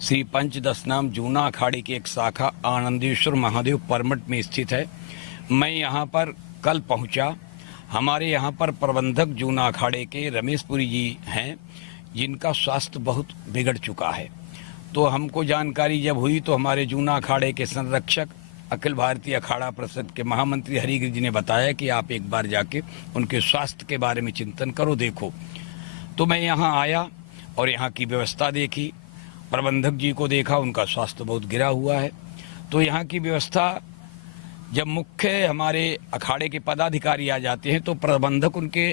श्री पंचदशनाम जूना अखाड़े की एक शाखा आनंदेश्वर महादेव परमठ में स्थित है। मैं यहाँ पर कल पहुँचा। हमारे यहाँ पर प्रबंधक जूना अखाड़े के रमेशपुरी जी हैं, जिनका स्वास्थ्य बहुत बिगड़ चुका है। तो हमको जानकारी जब हुई तो हमारे जूना अखाड़े के संरक्षक अखिल भारतीय अखाड़ा परिषद के महामंत्री हरिगिरि जी ने बताया कि आप एक बार जाके उनके स्वास्थ्य के बारे में चिंतन करो, देखो। तो मैं यहाँ आया और यहाँ की व्यवस्था देखी, प्रबंधक जी को देखा, उनका स्वास्थ्य बहुत गिरा हुआ है। तो यहाँ की व्यवस्था, जब मुख्य हमारे अखाड़े के पदाधिकारी आ जाते हैं तो प्रबंधक उनके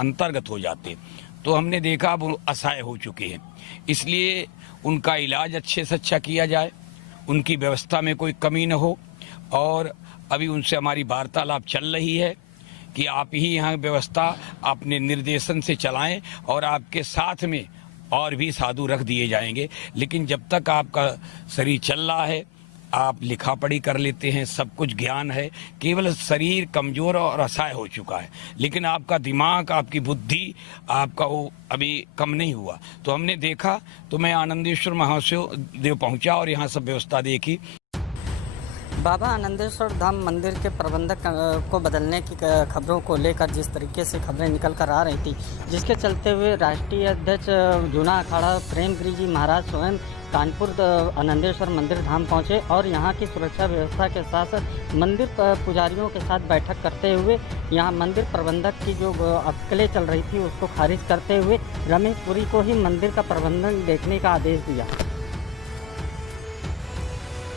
अंतर्गत हो जाते हैं। तो हमने देखा अब वो असहाय हो चुके हैं, इसलिए उनका इलाज अच्छे से अच्छा किया जाए, उनकी व्यवस्था में कोई कमी न हो। और अभी उनसे हमारी वार्तालाप चल रही है कि आप ही यहाँ व्यवस्था अपने निर्देशन से चलाएं और आपके साथ में और भी साधु रख दिए जाएंगे। लेकिन जब तक आपका शरीर चल रहा है, आप लिखा पढ़ी कर लेते हैं, सब कुछ ज्ञान है, केवल शरीर कमज़ोर और असहाय हो चुका है, लेकिन आपका दिमाग, आपकी बुद्धि, आपका वो अभी कम नहीं हुआ। तो हमने देखा, तो मैं आनंदेश्वर महादेव पहुंचा और यहाँ सब व्यवस्था देखी। बाबा आनंदेश्वर धाम मंदिर के प्रबंधक को बदलने की खबरों को लेकर जिस तरीके से खबरें निकल कर आ रही थी, जिसके चलते हुए राष्ट्रीय अध्यक्ष जूना अखाड़ा प्रेमगिरि जी महाराज स्वयं कानपुर आनंदेश्वर मंदिर धाम पहुंचे और यहां की सुरक्षा व्यवस्था के साथ साथ मंदिर पुजारियों के साथ बैठक करते हुए यहां मंदिर प्रबंधक की जो अटकलें चल रही थी उसको खारिज करते हुए रमेशपुरी को ही मंदिर का प्रबंधन देखने का आदेश दिया।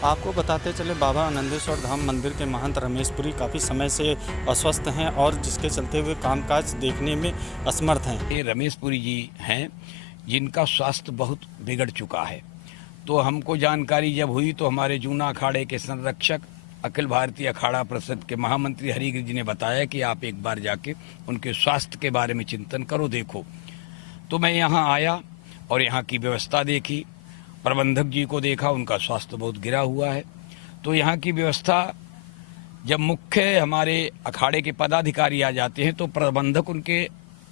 आपको बताते चले, बाबा आनंदेश्वर धाम मंदिर के महंत रमेशपुरी काफ़ी समय से अस्वस्थ हैं और जिसके चलते हुए कामकाज देखने में असमर्थ हैं। ये रमेशपुरी जी हैं, जिनका स्वास्थ्य बहुत बिगड़ चुका है। तो हमको जानकारी जब हुई तो हमारे जूना अखाड़े के संरक्षक अखिल भारतीय अखाड़ा परिषद के महामंत्री हरिगिरि जी ने बताया कि आप एक बार जाके उनके स्वास्थ्य के बारे में चिंतन करो, देखो। तो मैं यहाँ आया और यहाँ की व्यवस्था देखी, प्रबंधक जी को देखा, उनका स्वास्थ्य बहुत गिरा हुआ है। तो यहाँ की व्यवस्था, जब मुख्य हमारे अखाड़े के पदाधिकारी आ जाते हैं तो प्रबंधक उनके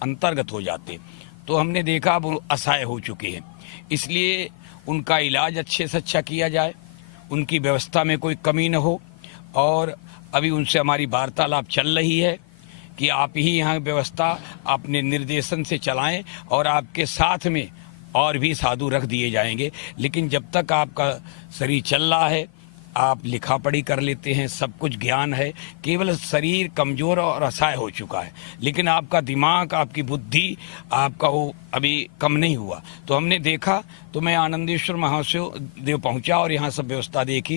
अंतर्गत हो जाते हैं। तो हमने देखा अब वो असहाय हो चुके हैं, इसलिए उनका इलाज अच्छे से अच्छा किया जाए, उनकी व्यवस्था में कोई कमी न हो। और अभी उनसे हमारी वार्तालाप चल रही है कि आप ही यहाँ व्यवस्था अपने निर्देशन से चलाएं और आपके साथ में और भी साधु रख दिए जाएंगे। लेकिन जब तक आपका शरीर चल रहा है, आप लिखा पढ़ी कर लेते हैं, सब कुछ ज्ञान है, केवल शरीर कमज़ोर और असहाय हो चुका है, लेकिन आपका दिमाग, आपकी बुद्धि, आपका वो अभी कम नहीं हुआ। तो हमने देखा, तो मैं आनंदेश्वर महादेव पहुंचा और यहाँ सब व्यवस्था देखी।